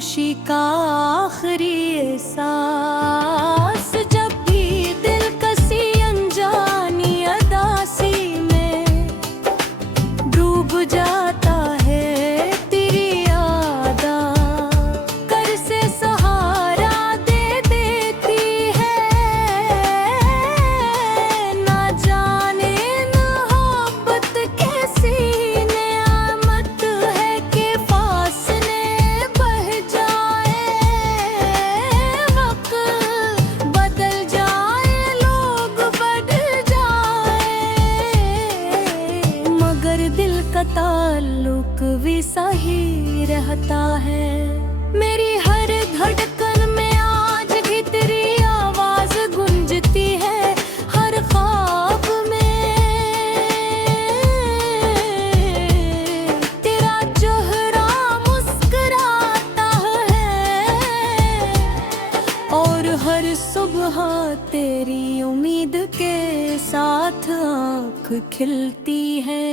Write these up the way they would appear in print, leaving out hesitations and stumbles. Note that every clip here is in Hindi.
खामोशी का आखिरी एहसास, जब भी दिल कसी अनजानी अदासी में डूब जाता है तेरी यादा, कर से सहारा दे देती है। ना जाने मोहब्बत कैसी नेमत है कि फासले बह जाए, वक्त बदल जाए, लोग बढ़ जाए, मगर दिल का ताल्लुक भी सही रहता है। मेरी हर धड़कन में आज भी तेरी आवाज गूंजती है, हर ख्वाब में तेरा चेहरा मुस्कुराता है, और हर सुबह तेरी उम्मीद के साथ आँख खिलती है।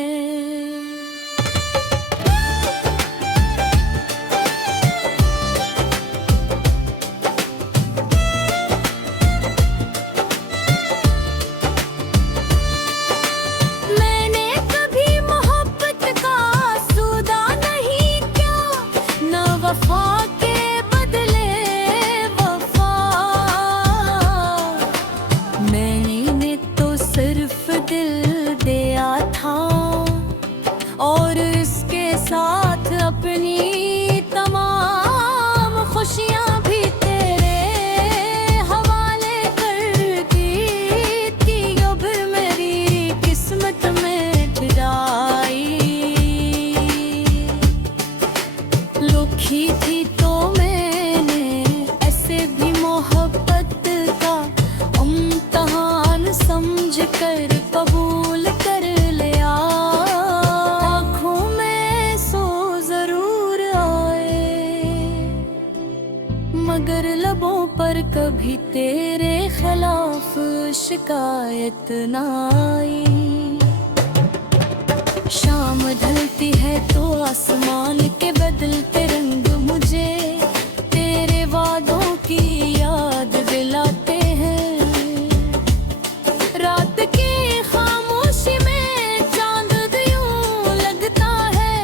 मैंने कभी मोहब्बत का सौदा नहीं किया, न वफा के बदले वफा। मैंने तो सिर्फ दिल दिया था, और इसके साथ अपनी तमाम खुशियाँ भी तेरे हवाले कर दी थी। अब मेरी किस्मत में फिराई लिखी थी तो मैंने ऐसे भी मोहब्बत का इम्तिहान समझ कर कबूल कर लिया। आँखों में सो जरूर आए, मगर लबों पर कभी तेरे खिलाफ शिकायत ना आई। शाम ढलती है तो आसमान के बदलते रंग मुझे तेरे वादों की याद दिलाते हैं। रात की खामोशी में चांद यूं लगता है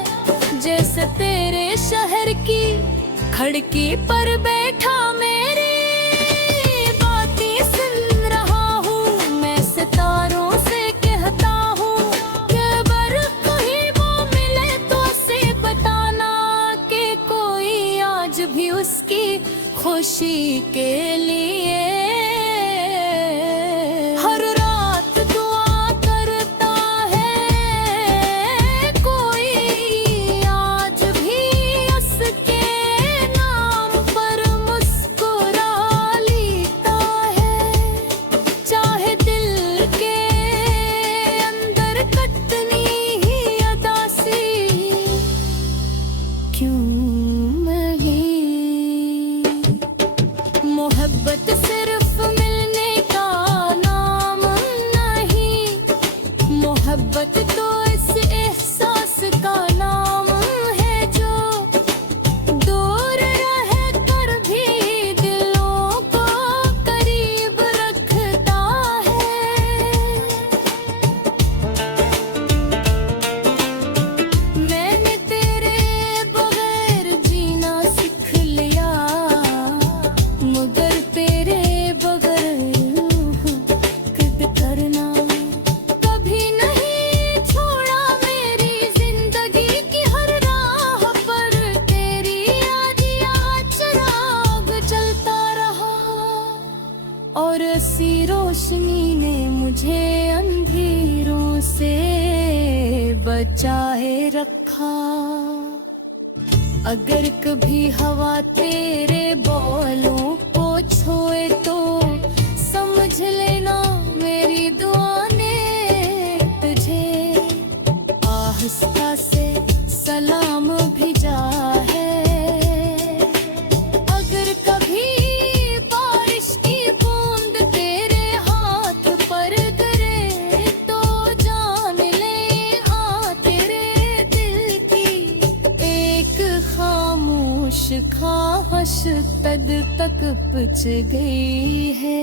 जैसे तेरे शहर की खिड़की पर बैठा मेरी बातें सुन रहा हूँ। मैं सितारों से कहता हूँ कि अगर कोई वो मिले तो उसे बताना कि कोई आज भी उसकी खुशी के लिए हर रात दुआ करता है। कोई आज भी उसके नाम पर मुस्कुरा लेता है, चाहे दिल के अंदर कितनी ही उदासी क्यों नहीं। मोहब्बत सिर्फ मिलने का नाम नहीं, मोहब्बत तो इस एहसास का नाम है जो दूर रह कर भी दिलों को करीब रखता है। मैंने तेरे बगैर जीना सीख लिया, मगर तेरे बगैर खुद करना कभी नहीं छोड़ा। मेरी जिंदगी की हर राह पर तेरी यादियाँ चिराग जलता रहा, और ऐसी रोशनी ने मुझे अंधेरों से बचाए रखा। अगर कभी हवा तेरे बालों को छुए तो समझ लेना मेरी दुआ ने तुझे आहिस्ता से सलाम भेजा है। अगर कभी बारिश की बूंद तेरे हाथ पर गिरे तो जान ले आ तेरे दिल की एक खामोश खामोश तद तक पुछ गई है।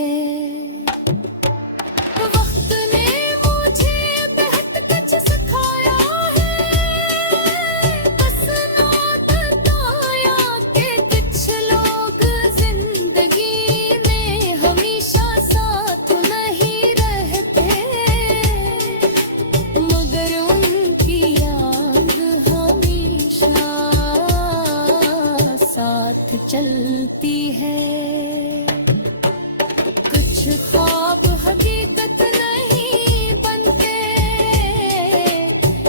वक्त ने मुझे बेहद कुछ सिखाया है, बस ना बताया कि कुछ लोग जिंदगी में हमेशा साथ नहीं रहते, मगर उनकी याद हमेशा साथ चलती है। कुछ ख्वाब हकीकत नहीं बनते,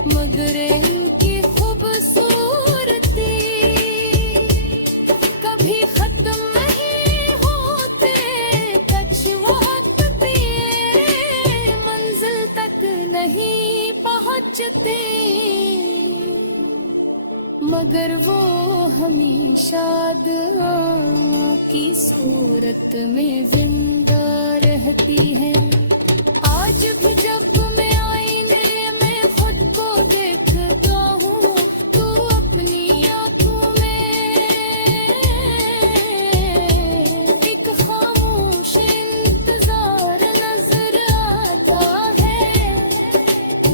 मगर इनकी खूबसूरती कभी खत्म नहीं होते। कुछ वक्त दिए मंजिल तक नहीं पहुंचते, मगर वो हमेशा दुआओं की सूरत में जिंदा रहती है। आज भी जब मैं आईने में खुद को देखता हूँ, तो अपनी आंखों में एक खामोश इंतजार नजर आता है।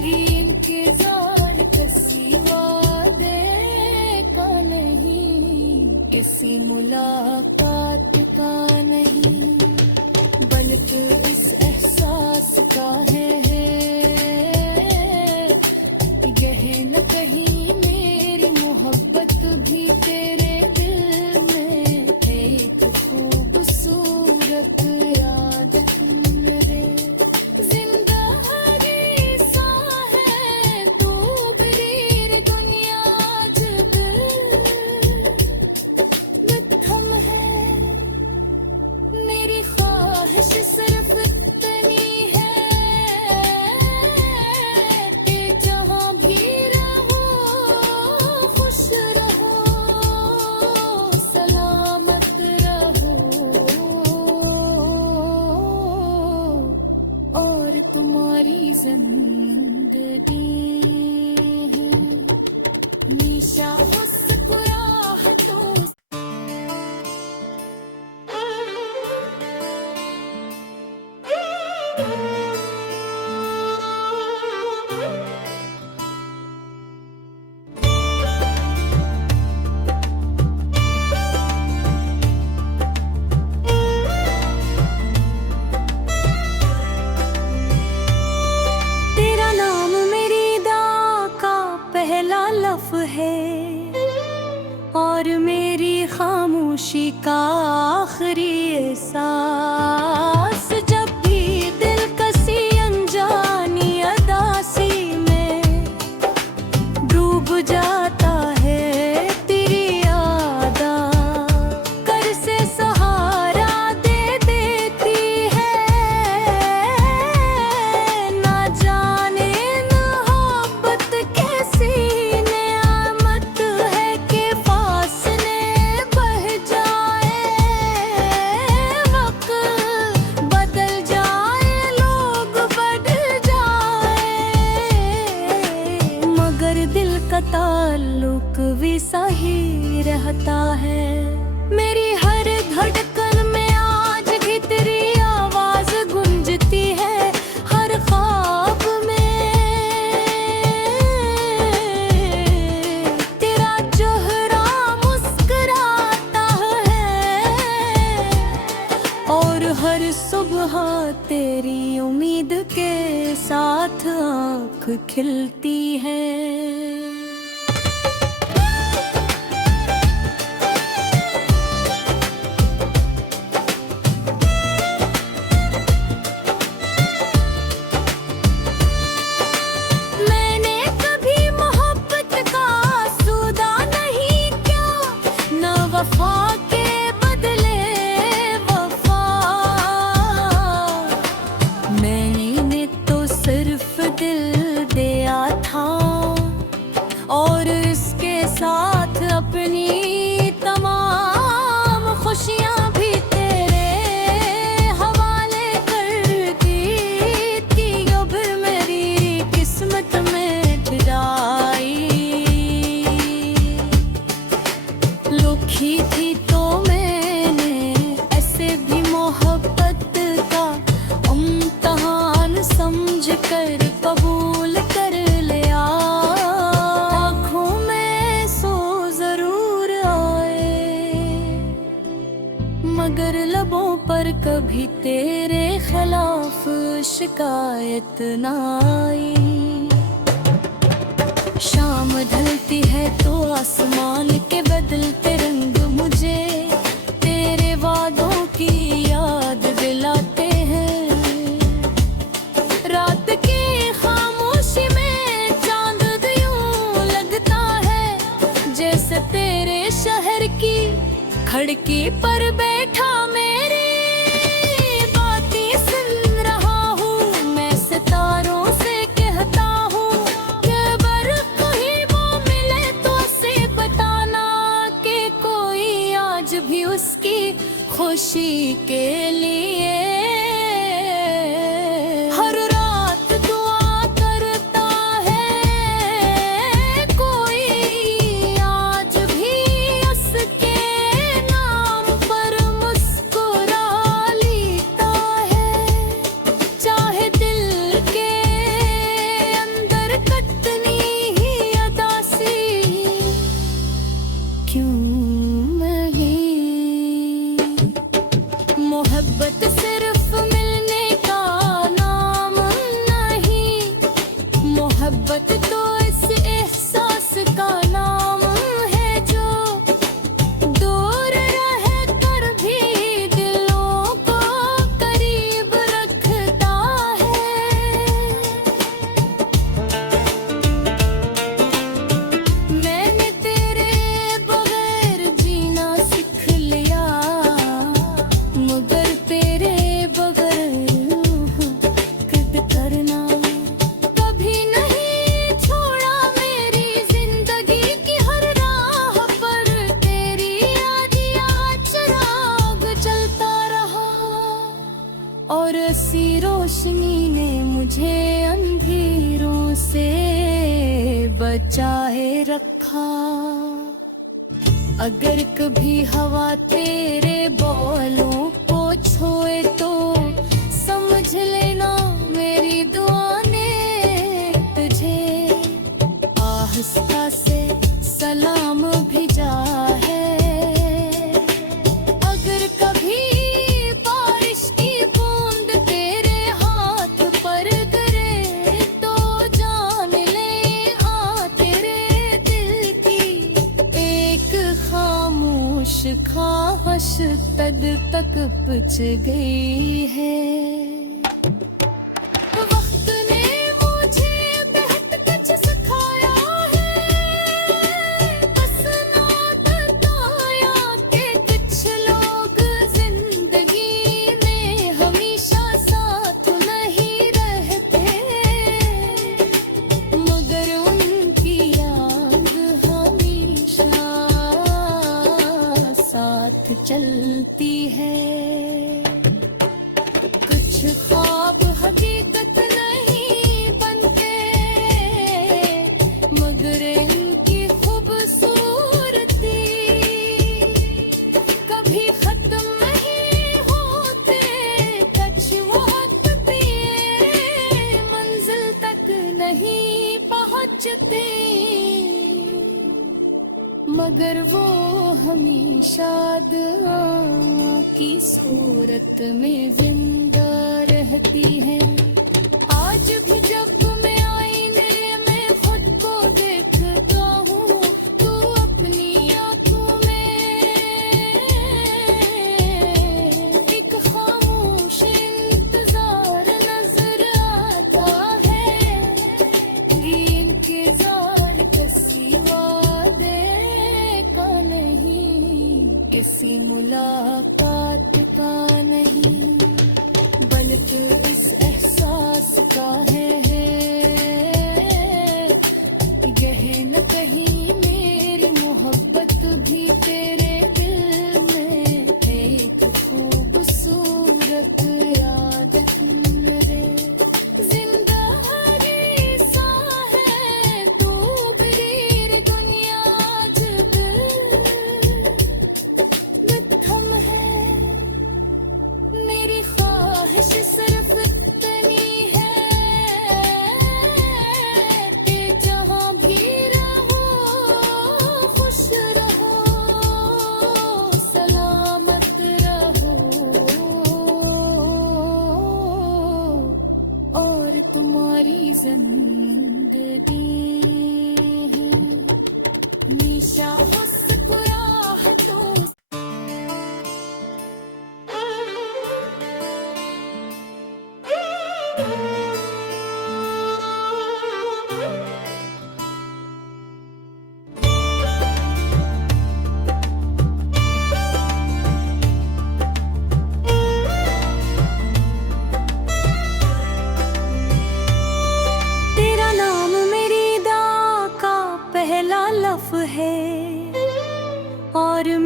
ये इंतजार किसी वादे का नहीं, किसी मुलाकात का नहीं, बल्कि इस एहसास का है। कहीं न कहीं मेरी मोहब्बत भी तेरे दिल में एक खूबसूरत याद मेरे। जिंदगी सा है तू बरीर दुनिया जब थम है। मेरी ख्वाहिश सिर्फ इतनी है कि जहाँ भी रहो खुश रहो, सलामत रहो, और तुम्हारी जिंदगी हमेशा मुस्कुराहटों तेरा नाम मेरी दुआ का पहला लफ्ज़ है, और मेरी खामोशी का आखिरी एहसास। जब भी दिल कसी अनजानी अदासी में डूब जाता है, तेरी यादा कर से सहारा दे देती है। ना जाने मोहब्बत कैसी नेमत है कि फासले बढ़ जाए, वक्त बदल जाए, लोग बढ़ जाए, मगर दिल का ताल्लुक भी सही रहता है। मेरी हर धड़कन में आज भी तेरी आवाज गूंजती है, हर ख्वाब में तेरा चेहरा मुस्कुराता है, और हर सुबह तेरी उम्मीद के साथ आँख खिलती है। मैंने कभी मोहब्बत का सौदा नहीं किया, न वफा के बदले वफा। मैंने तो सिर्फ दिल दिया था, और इसके साथ अपनी तमाम खुशियाँ भी तेरे हवाले कर दी थी। अब मेरी किस्मत में तेरा आई, लोग देखी थी तो मैंने ऐसे भी मोहब्बत का इम्तिहान समझ कर कबूल कर लिया। आँखों में सो जरूर आए मगर लबों पर कभी तेरे खिलाफ शिकायत ना आई। शाम ढलती है तो आसमान के बदलते रंग मुझे तेरे वादों की याद दिलाते हैं। रात की खामोशी में चांद यूं लगता है जैसे तेरे शहर की खिड़की पर बैठा मेरी बातें सुन रहा हूँ। मैं सितारों से कहता हूँ कि अगर कहीं वो मिले तो उसे बताना कि कोई आज भी उसकी खुशी के लिए हर रात दुआ करता है। कोई आज भी उसके नाम पर मुस्कुरा लेता है। चाहे दिल के अंदर कितनी ही उदासी क्यों नहीं। मोहब्बत सिर्फ मिलने का नाम नहीं, मोहब्बत तो इस एहसास का नाम है जो दूर रह कर भी दिलों को करीब रखता है। मैंने तेरे बगैर जीना सीख लिया मगर तेरे बगैर खुद करना कभी नहीं छोड़ा। मेरी जिंदगी की हर राह पर तेरी यादियाँ चिराग जलता रहा और इसी रोशनी ने मुझे अंधेरों से बचाए रखा। अगर कभी हवा तेरे बालों को छुए तो समझ लेना मेरी दुआ ने तुझे आहिस्ता से सलाम भेजा है। अगर कभी बारिश की बूंद तेरे हाथ पर गिरे तो जान ले आ तेरे दिल की एक खामोश ख्वाहिश तद तक पुछ गई है। वक्त ने मुझे बहुत कुछ सिखाया है, बस ना बताया कि कुछ लोग जिंदगी में हमेशा साथ नहीं रहते मगर उनकी याद हमेशा साथ चलती है। कुछ ख्वाब हकीकत नहीं बनते मगर इनकी खूबसूरती कभी खत्म नहीं होते। कच वक्त पे मंजिल तक नहीं पहुंचते मगर वो हमेशा दुआओं की सूरत में जिंदा रहती है। आज भी जब मैं आईने में खुद को देखता हूँ तो अपनी आंखों में एक खामोश इंतजार नजर आता है। ये इंतजार किसी वादे का नहीं, किसी मुलाकात का नहीं बल्कि इस एहसास का है। गहे न कहीं मेरी मोहब्बत भी तेरे दिल में एक खूबसूरत याद मेरे जिंदगी सा है तू भी दुनिया जब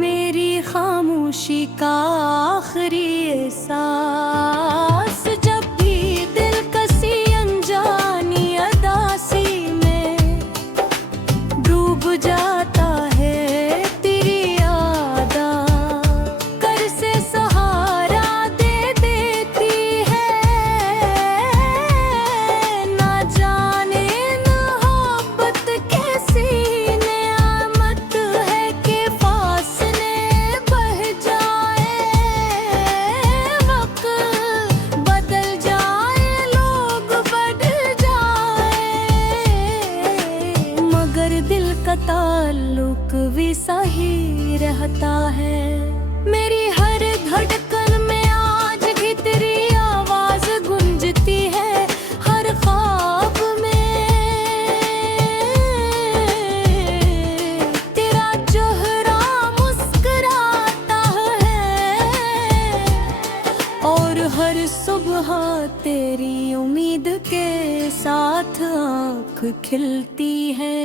मेरी खामोशी का आखिरी एहसास, जब भी दिल कसी अनजानी अदासी में डूब जाता है तेरी यादा, कर से सहारा दे देती है। ना जाने मोहब्बत कैसी नेमत है कि फासले बह जाए, वक्त बदल जाए, लोग बदल जाए, मगर दिल का ताल्लुक भी सही रहता है। मेरी हर धड़कन में आज भी तेरी आवाज गूंजती है, हर ख्वाब में तेरा चेहरा मुस्कुराता है, और हर सुबह तेरी उम्मीद के साथ आँख खिलती है।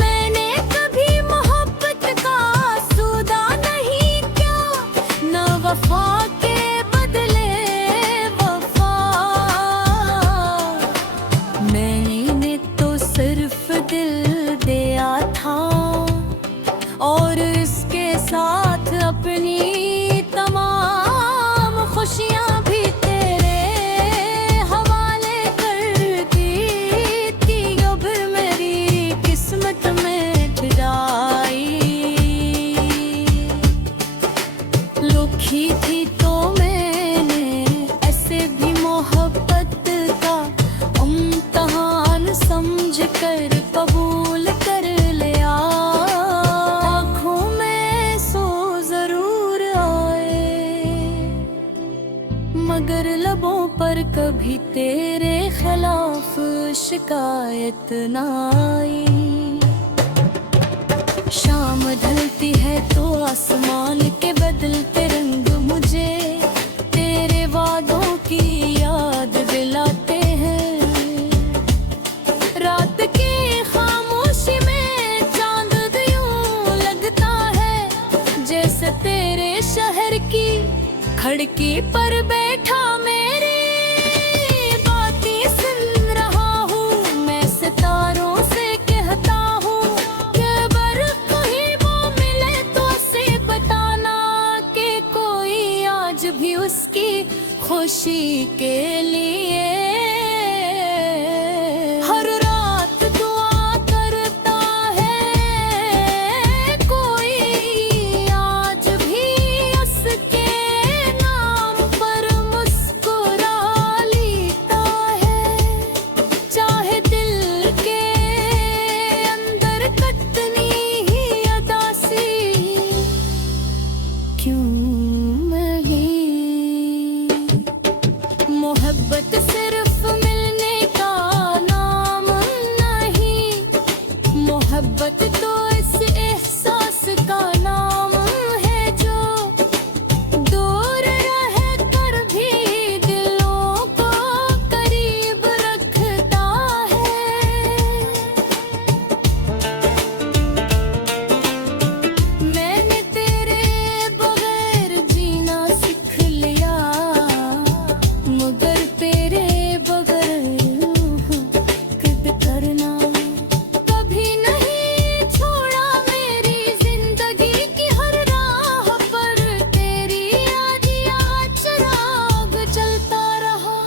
मैंने कभी मोहब्बत का सौदा नहीं किया, न वफा के बदले वफा। मैंने तो सिर्फ दिल दिया था, और इसके साथ अपनी तमाम खुशियाँ भी तेरे हवाले कर दी थी। अब मेरी किस्मत में फिराई लुखी थी, तो मैंने ऐसे भी मोहब्बत का इम्तिहान समझ कर कबूल कर लिया। आँखों में सो जरूर आए, मगर लबों पर कभी तेरे खिलाफ शिकायत ना आई। शाम ढलती है तो आसमान के बदलते रंग मुझे तेरे वादों की याद दिलाते हैं। रात की खामोशी में चांद यूं लगता है, जैसे तेरे शहर की खिड़की पर बैठा मेरी बातें सुन रहा हूँ। मैं सितारों से कहता हूँ कि अगर कोई वो मिले तो उसे बताना कि कोई आज भी उसकी खुशी के लिए हर रात दुआ करता है। कोई आज भी उसके नाम पर मुस्कुरा लेता है, चाहे दिल के अंदर कितनी ही उदासी क्यों नहीं। मोहब्बत सिर्फ मिलने का नाम नहीं, मोहब्बत तो इस एहसास का नाम है जो दूर रह कर भी दिलों को करीब रखता है। मैंने तेरे बगैर जीना सीख लिया, मगर तेरे बगैर खुद करना कभी नहीं छोड़ा। मेरी जिंदगी की हर राह पर तेरी यादियाँ चिराग जलता रहा,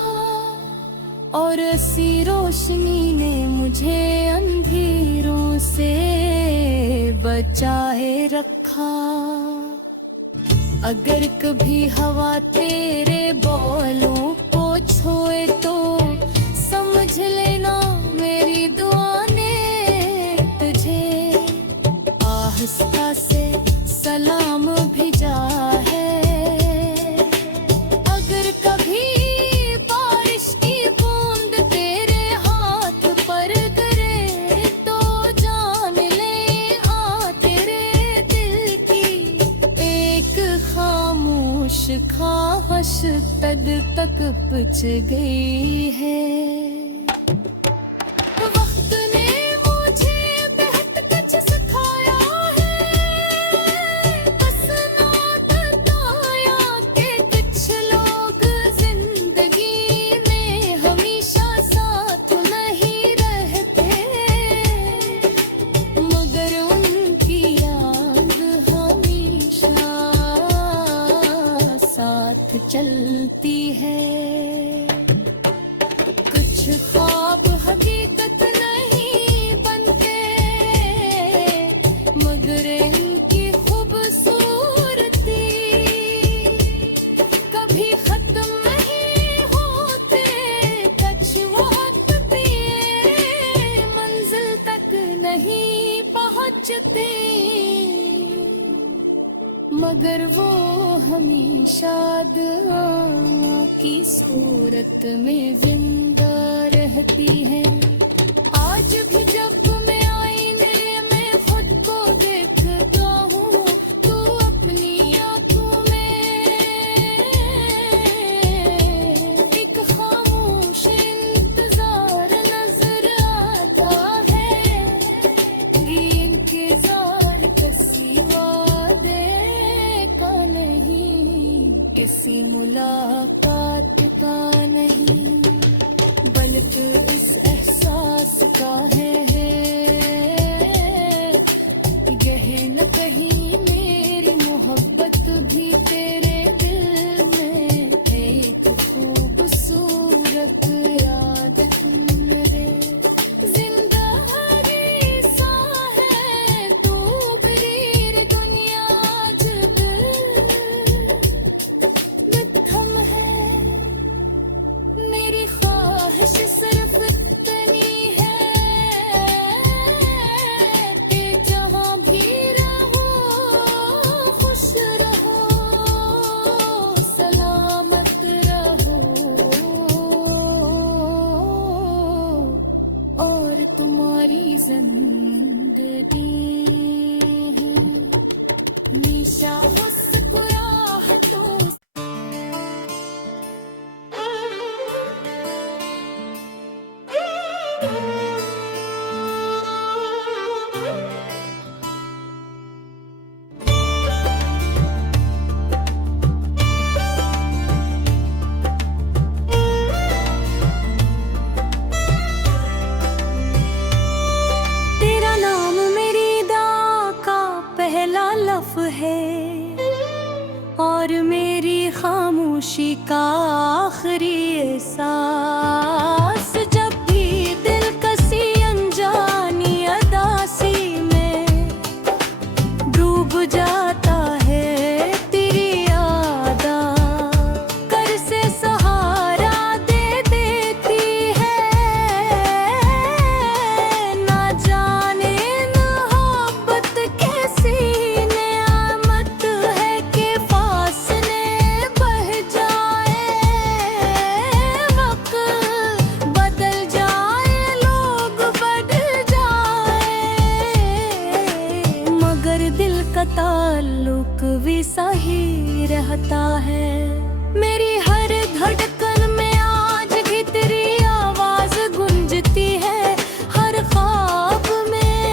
और ऐसी रोशनी ने मुझे अंधेरों से बचाए रखा। अगर कभी हवा तेरे बालों को छुए तो समझ लेना मेरी दुआ ने तुझे आहिस्ता से सलाम भेजा है। अगर कभी बारिश की बूंद तेरे हाथ पर गिरे तो जान ले आ तेरे दिल की एक खामोश खामोश तद तक पुछ गई है। वक्त ने मुझे बेहद कुछ सिखाया है, बस ना बताया कि कुछ लोग जिंदगी में हमेशा साथ नहीं रहते, मगर उनकी याद हमेशा साथ चलती है। कुछ ख्वाब हकीकत नहीं बनते, मगर इनकी खूबसूरती कभी खत्म नहीं होते। कुछ वक्त दिए मंजिल तक नहीं पहुंचते, मगर वो हमेशा दुआओं की सूरत में जिंदा रहती है। आज भी जब मैं आईने में खुद को देखता हूँ, तो अपनी आंखों में एक खामोश इंतजार नजर आता है। ये इंतजार किसी वादे का नहीं, किसी मुलाकात का नहीं, बल्कि इस एहसास का है। कहीं न कहीं मेरी मोहब्बत भी तेरे दिल में एक खूबसूरत याद मेरे। जिंदगी सा है तू बरीर दुनिया जब थम है। मेरी ख्वाहिश सिर्फ इतनी है कि जहाँ भी रहो खुश रहो, सलामत रहो, और तुम्हारी जिंदगी हमेशा मुस्कुराहटों तेरा नाम मेरी दुआ का पहला लफ्ज़ है, और मेरी खामोशी का आखिरी एहसास। जब भी दिल कसी अनजानी अदासी में डूब जाता है, तेरी यादा कर से सहारा दे देती है। ना जाने मोहब्बत कैसी नेमत है कि फासले बह जाए, वक्त बदल जाए, लोग बदल जाए, मगर दिल का ताल्लुक भी सही रहता है। मेरी हर धड़कन में आज भी तेरी आवाज गूंजती है, हर ख्वाब में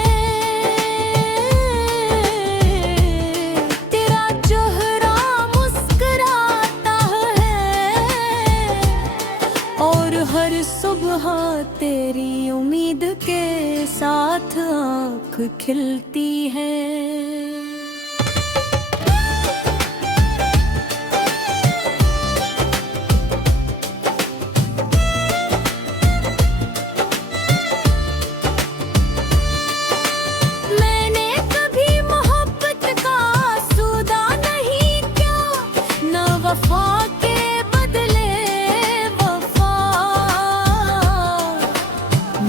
तेरा चेहरा मुस्कुराता है, और हर सुबह तेरी उम्मीद के साथ आँख खिलती है। मैंने कभी मोहब्बत का सौदा नहीं किया, न वफा के बदले वफा।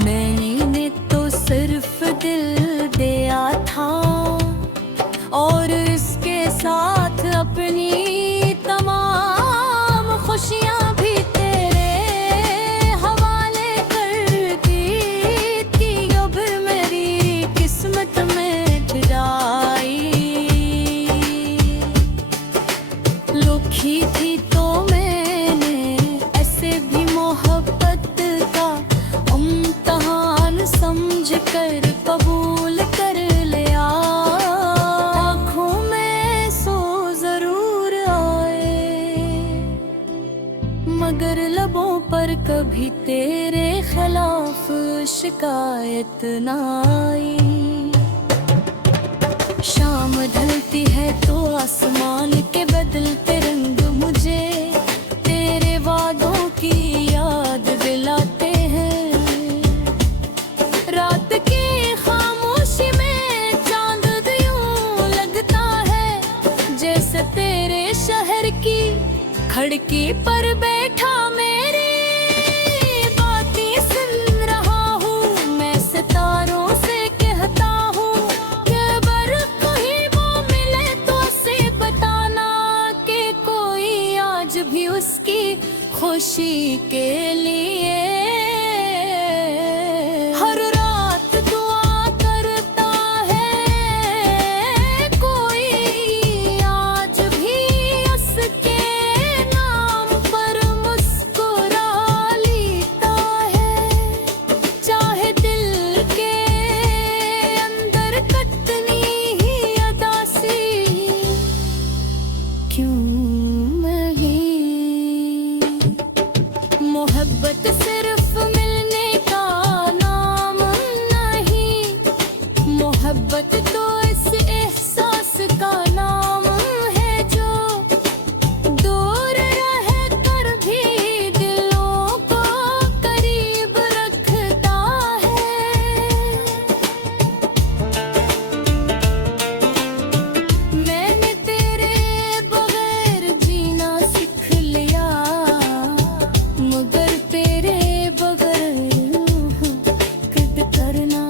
मैंने तो सिर्फ दिल दिया था, और इसके साथ अपनी तमाम खुशियाँ भी तेरे हवाले कर दी थी। अब मेरी किस्मत में जाई लोग देखी थी तो मैंने ऐसे भी मोहब्बत का इम्तिहान समझ कर कबूल कर लिया। आँखों में सो जरूर आए मगर लबों पर कभी तेरे खिलाफ शिकायत ना आई। शाम ढलती है तो आसमान के बदलते रंग मुझे तेरे वादों की याद दिलाते हैं। रात की खामोशी में चांद यूं लगता है जैसे तेरे शहर की खिड़की पर बैठा मेरी बातें सुन रहा हूँ। मैं सितारों से कहता हूँ कि अगर कहीं वो मिले तो उसे बताना कि कोई आज भी उसकी खुशी के लिए हर रात दुआ करता है। कोई आज भी उसके नाम पर मुस्कुरा लेता है। चाहे दिल के अंदर कितनी ही अदासी क्यों नहीं। मोहब्बत सिर्फ मिलने का नाम नहीं, मोहब्बत तो इस एहसास का नाम है जो दूर रह कर भी दिलों को करीब रखता है। मैंने तेरे बगैर जीना सीख लिया मगर तेरे बगैर खुद करना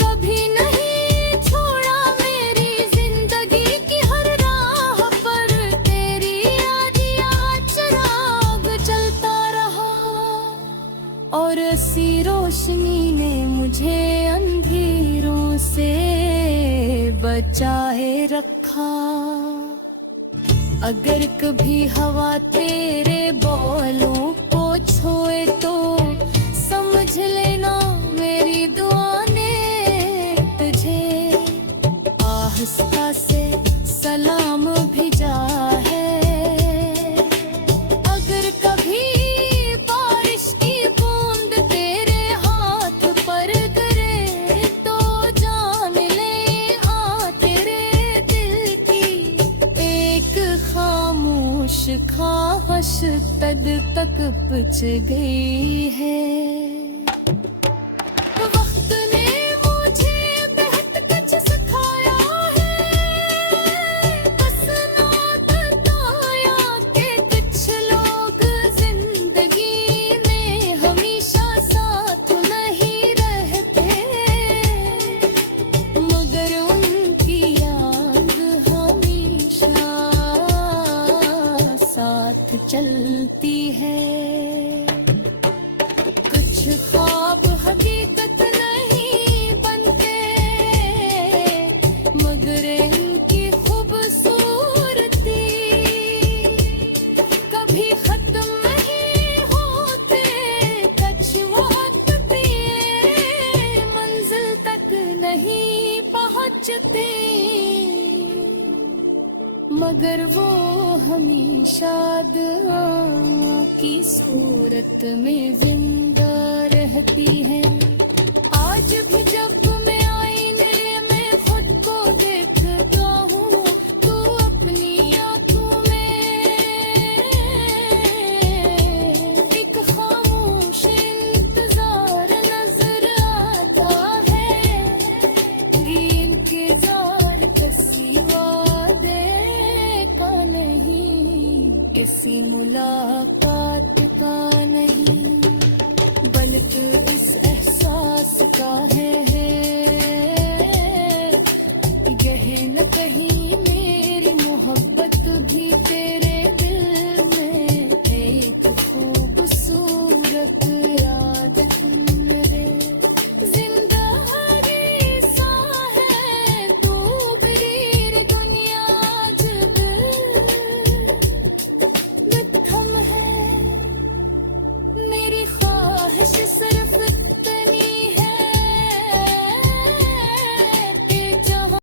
कभी नहीं छोड़ा। मेरी जिंदगी की हर राह पर तेरी यादियां चिराग जलता रहा और ऐसी रोशनी ने मुझे अंधेरों से बचाए रखा। अगर कभी हवा तेरे बालों को छुए तो समझ लेना मेरी दुआ ने तुझे आहिस्ता से सलाम भेजा है। अगर कभी बारिश की बूंद तेरे हाथ पर गिरे तो जान ले आ तेरे दिल की एक खामोश ख्वाहिश तद तक पुछ गई है। वक्त ने मुझे बहुत कुछ सिखाया है, बस ना बताया कि कुछ लोग जिंदगी में हमेशा साथ नहीं रहते मगर उनकी याद हमेशा साथ चलती है। कुछ ख्वाब हकीकत नहीं बनते मगर इनकी खूबसूरती कभी खत्म नहीं होते। कुछ वक्त ये मंजिल तक नहीं पहुंचते मगर वो हमेशा दुआओं की सूरत में जिंदा रहती है। आज भी जब मैं आईने में खुद को देखता हूँ तो अपनी आंखों में एक खामोश इंतजार नजर आता है। ये इंतजार किसी वादे का नहीं, किसी मुलाकात का नहीं बल्कि इस एहसास का है। गहे न कहीं मेरी मोहब्बत भी तेरे दिल में एक खूबसूरत याद थी।